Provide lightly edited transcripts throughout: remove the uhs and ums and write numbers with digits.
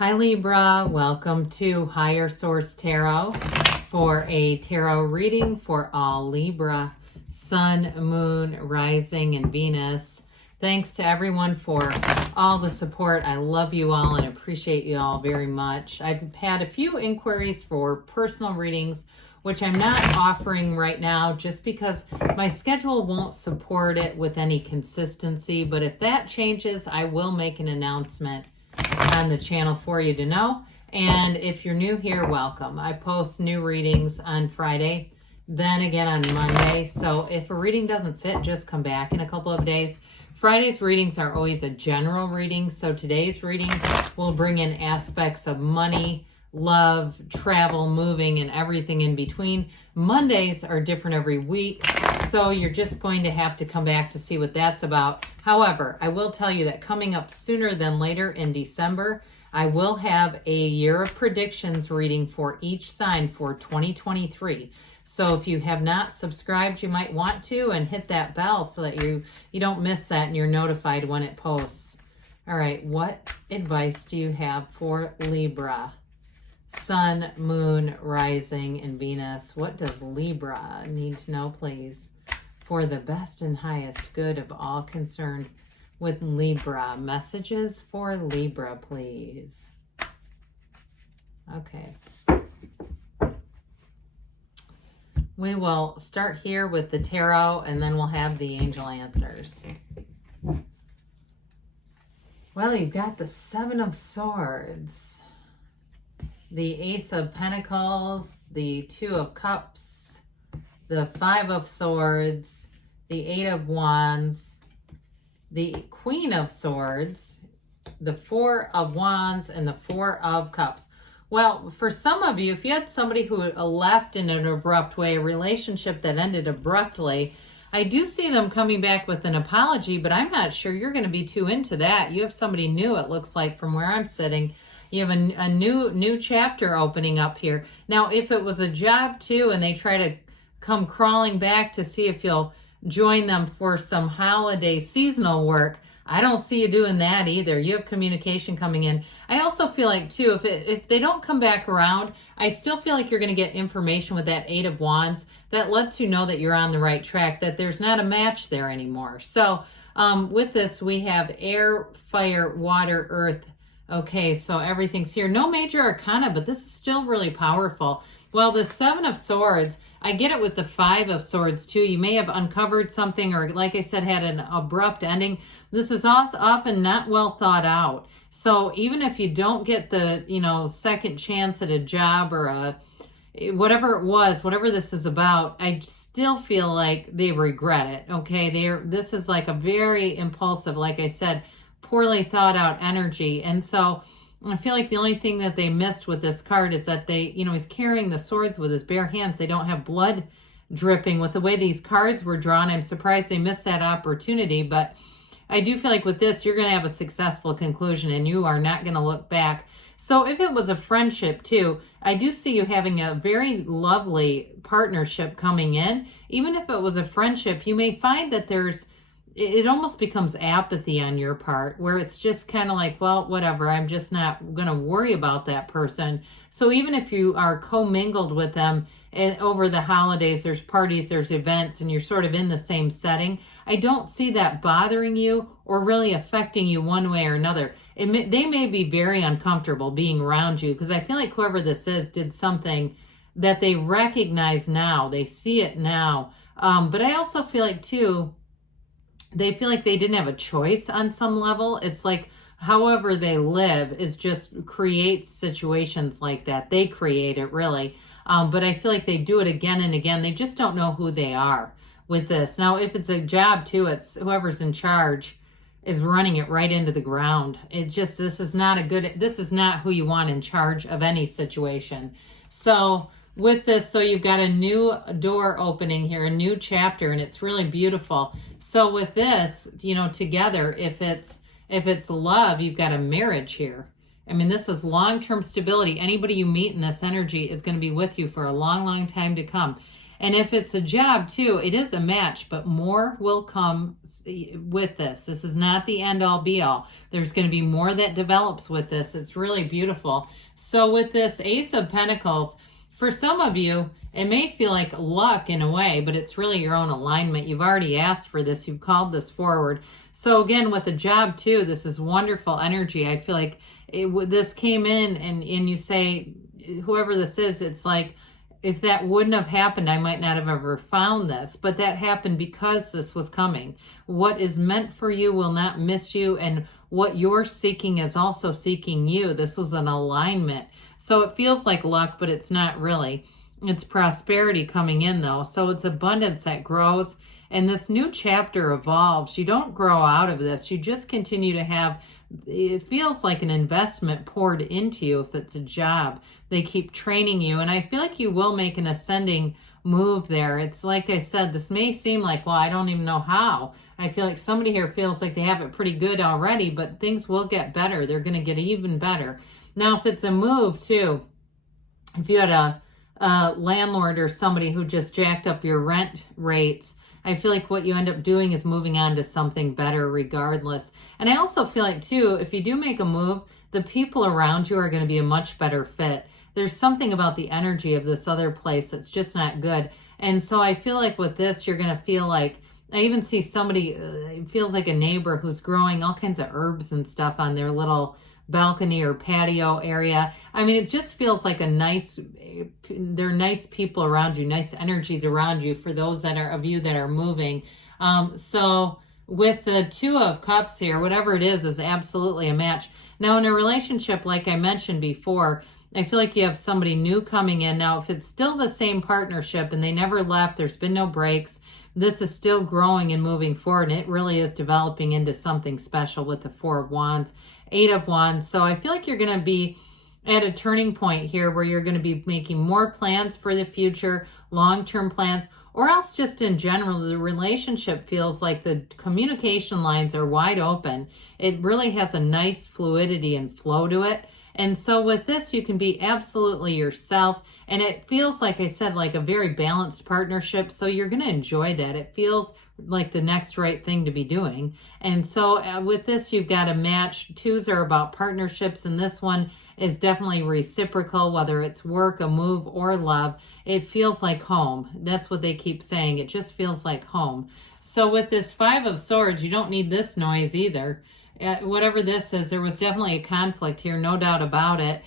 Hi Libra, welcome to Higher Source Tarot for a tarot reading for all Libra, Sun, Moon, Rising, and Venus. Thanks to everyone for all the support. I love you all and appreciate you all very much. I've had a few inquiries for personal readings, which I'm not offering right now just because my schedule won't support it with any consistency. But if that changes, I will make an announcement on the channel for you to know. And if you're new here, welcome. I post new readings on Friday, then again on Monday. So if a reading doesn't fit, just come back in a couple of days. Friday's readings are always a general reading, so today's reading will bring in aspects of money, love, travel, moving, and everything in between. Mondays are different every week, so you're just going to have to come back to see what that's about. However, I will tell you that coming up sooner than later in December, I will have a year of predictions reading for each sign for 2023. So if you have not subscribed, you might want to, and hit that bell so that you don't miss that and you're notified when it posts. All right, what advice do you have for Libra? Sun, Moon, Rising, and Venus. What does Libra need to know, please, for the best and highest good of all concerned with Libra? Messages for Libra, please. Okay. We will start here with the tarot, and then we'll have the angel answers. Well, you've got the Seven of Swords, the Ace of Pentacles, the Two of Cups, the Five of Swords, the Eight of Wands, the Queen of Swords, the Four of Wands, and the Four of Cups. Well, for some of you, if you had somebody who left in an abrupt way, a relationship that ended abruptly, I do see them coming back with an apology, but I'm not sure you're going to be too into that. You have somebody new, it looks like, from where I'm sitting. You have a new chapter opening up here. Now, if it was a job too, and they try to come crawling back to see if you'll join them for some holiday seasonal work, I don't see you doing that either. You have communication coming in. I also feel like too, if they don't come back around, I still feel like you're going to get information with that Eight of Wands that lets you know that you're on the right track, that there's not a match there anymore. So with this, we have air, fire, water, earth. Okay, so everything's here. No major arcana, but this is still really powerful. Well, the Seven of Swords, I get it with the Five of Swords too. You may have uncovered something, or like I said, had an abrupt ending. This is often not well thought out. So even if you don't get the, second chance at a job or whatever it was, whatever this is about, I still feel like they regret it. Okay, this is like a very impulsive, like I said, poorly thought out energy. And so I feel like the only thing that they missed with this card is that he's carrying the swords with his bare hands. They don't have blood dripping. With the way these cards were drawn, I'm surprised they missed that opportunity. But I do feel like with this, you're going to have a successful conclusion and you are not going to look back. So if it was a friendship too, I do see you having a very lovely partnership coming in. Even if it was a friendship, you may find that it almost becomes apathy on your part, where it's just kind of like, well, whatever, I'm just not going to worry about that person. So even if you are commingled with them over the holidays, there's parties, there's events, and you're sort of in the same setting, I don't see that bothering you or really affecting you one way or another. They may be very uncomfortable being around you, because I feel like whoever this is did something that they recognize now. They see it now. But I also feel like, too, they feel like they didn't have a choice on some level. It's like however they live is just creates situations like that. They create it, really. But I feel like they do it again and again. They just don't know who they are with this. Now, if it's a job too, it's whoever's in charge is running it right into the ground. This is not who you want in charge of any situation. So with this, so you've got a new door opening here, a new chapter, and it's really beautiful. So with this, together, if it's love, you've got a marriage here. I mean, this is long-term stability. Anybody you meet in this energy is going to be with you for a long, long time to come. And if it's a job too, it is a match, but more will come with this. This is not the end all be all. There's going to be more that develops with this. It's really beautiful. So with this Ace of Pentacles, for some of you, it may feel like luck in a way, but it's really your own alignment. You've already asked for this. You've called this forward. So again, with the job too, this is wonderful energy. I feel like this came in and you say, whoever this is, it's like, if that wouldn't have happened, I might not have ever found this, but that happened because this was coming. What is meant for you will not miss you, and what you're seeking is also seeking you. This was an alignment. So it feels like luck, but it's not really. It's prosperity coming in though. So it's abundance that grows, and this new chapter evolves. You don't grow out of this. You just continue to have, it feels like an investment poured into you if it's a job. They keep training you, and I feel like you will make an ascending move there. It's like I said, this may seem like, well, I don't even know how. I feel like somebody here feels like they have it pretty good already, but things will get better. They're going to get even better. Now, if it's a move too, if you had a landlord or somebody who just jacked up your rent rates, I feel like what you end up doing is moving on to something better regardless. And I also feel like too, if you do make a move, the people around you are going to be a much better fit. There's something about the energy of this other place that's just not good. And so I feel like with this, you're going to feel like, I even see somebody, it feels like a neighbor who's growing all kinds of herbs and stuff on their little balcony or patio area. I mean, it just feels like a nice, they're nice people around you, nice energies around you for those that are of you that are moving. So with the Two of Cups here, whatever it is absolutely a match. Now in a relationship, like I mentioned before, I feel like you have somebody new coming in. Now, if it's still the same partnership and they never left, there's been no breaks, this is still growing and moving forward, and it really is developing into something special with the Four of Wands, Eight of Wands. So I feel like you're going to be at a turning point here where you're going to be making more plans for the future, long-term plans, or else just in general, the relationship feels like the communication lines are wide open. It really has a nice fluidity and flow to it. And so with this, you can be absolutely yourself. And it feels, like I said, like a very balanced partnership. So you're going to enjoy that. It feels like the next right thing to be doing. And so with this, you've got a match. Twos are about partnerships, and this one is definitely reciprocal, whether it's work, a move, or love. It feels like home. That's what they keep saying. It just feels like home. So with this Five of Swords, you don't need this noise either. Whatever this is, there was definitely a conflict here, no doubt about it.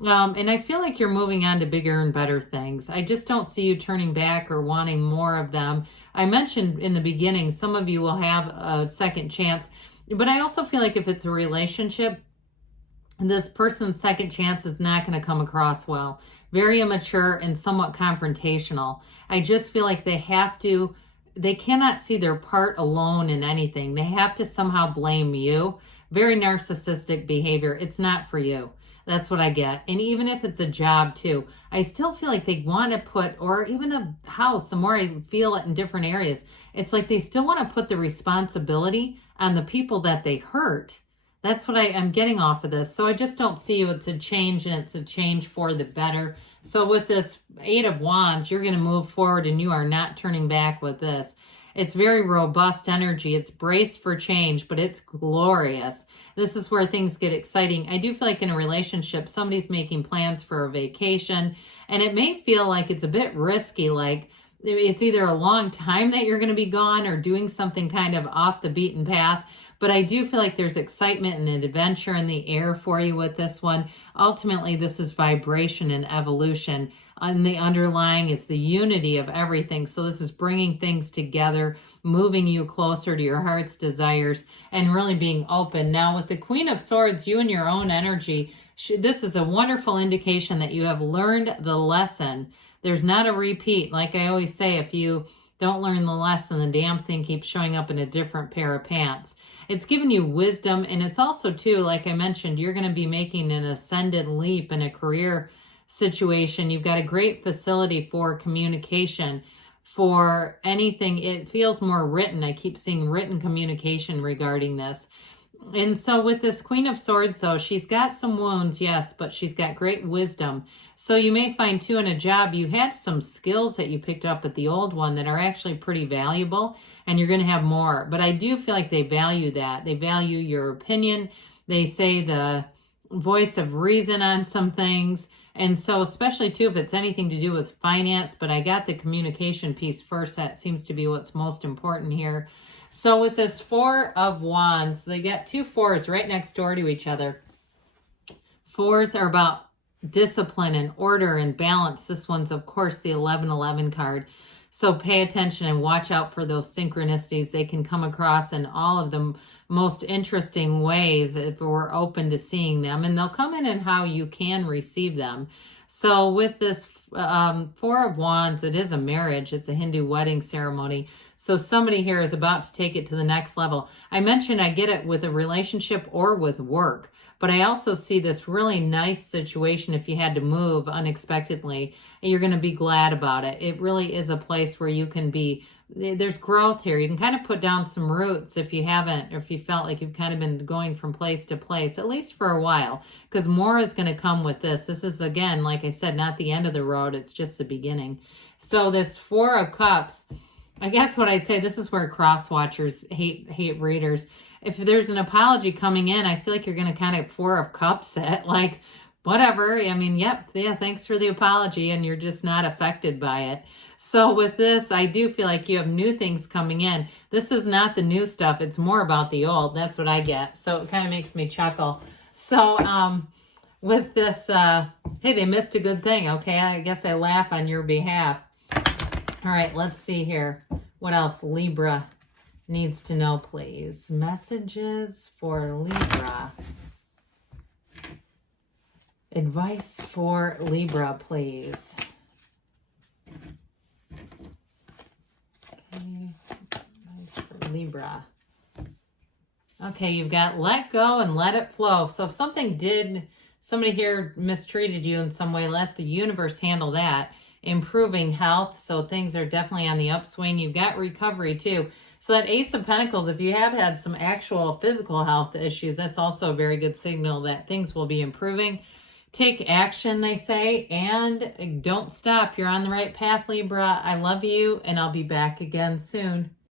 And I feel like you're moving on to bigger and better things. I just don't see you turning back or wanting more of them. I mentioned in the beginning, some of you will have a second chance, but I also feel like if it's a relationship, this person's second chance is not going to come across well. Very immature and somewhat confrontational. I just feel like they cannot see their part alone in anything. They have to somehow blame you. Very narcissistic behavior. It's not for you. That's what I get. And even if it's a job too, I still feel like they want to put, or even a house, the more I feel it in different areas, it's like they still want to put the responsibility on the people that they hurt. That's what I'm getting off of this. So I just don't see you. It's a change, and it's a change for the better. So with this Eight of Wands, you're going to move forward, and you are not turning back with this. It's very robust energy. It's braced for change, but it's glorious. This is where things get exciting. I do feel like in a relationship, somebody's making plans for a vacation, and it may feel like it's a bit risky, like it's either a long time that you're going to be gone or doing something kind of off the beaten path. But I do feel like there's excitement and an adventure in the air for you with this one. Ultimately, this is vibration and evolution. And the underlying is the unity of everything. So this is bringing things together, moving you closer to your heart's desires, and really being open. Now, with the Queen of Swords, you and your own energy, this is a wonderful indication that you have learned the lesson. There's not a repeat. Like I always say, if you don't learn the lesson, the damn thing keeps showing up in a different pair of pants. It's given you wisdom, and it's also, too, like I mentioned, you're going to be making an ascended leap in a career situation. You've got a great facility for communication, for anything. It feels more written. I keep seeing written communication regarding this. And so with this Queen of Swords, though, she's got some wounds, yes, but she's got great wisdom. So you may find, too, in a job, you had some skills that you picked up at the old one that are actually pretty valuable, and you're going to have more. But I do feel like they value that. They value your opinion. They say the voice of reason on some things. And so especially, too, if it's anything to do with finance, but I got the communication piece first. That seems to be what's most important here. So with this Four of Wands, they got two fours right next door to each other. Fours are about discipline and order and balance. This one's, of course, the 1111 card. So pay attention and watch out for those synchronicities. They can come across in all of the most interesting ways if we're open to seeing them. And they'll come in how you can receive them. So with this Four of Wands, it is a marriage. It's a Hindu wedding ceremony. So somebody here is about to take it to the next level. I mentioned I get it with a relationship or with work, but I also see this really nice situation if you had to move unexpectedly, and you're going to be glad about it. It really is a place where you can be, there's growth here. You can kind of put down some roots if you haven't, or if you felt like you've kind of been going from place to place, at least for a while, because more is going to come with this. This is, again, like I said, not the end of the road. It's just the beginning. So this Four of Cups, I guess what I'd say, this is where cross watchers hate readers. If there's an apology coming in, I feel like you're going to kind of Four of Cups it, like, whatever. I mean, yep, yeah, thanks for the apology, and you're just not affected by it. So with this, I do feel like you have new things coming in. This is not the new stuff. It's more about the old. That's what I get. So it kind of makes me chuckle. So with this, hey, they missed a good thing. Okay, I guess I laugh on your behalf. All right, let's see here. What else Libra needs to know, please? Messages for Libra. Advice for Libra, please. Okay, advice for Libra. Okay, you've got let go and let it flow. So if somebody here mistreated you in some way, let the universe handle that. Improving health, so things are definitely on the upswing. You've got recovery too. So that Ace of Pentacles, if you have had some actual physical health issues, that's also a very good signal that things will be improving. Take action, they say, and don't stop. You're on the right path, Libra. I love you, and I'll be back again soon.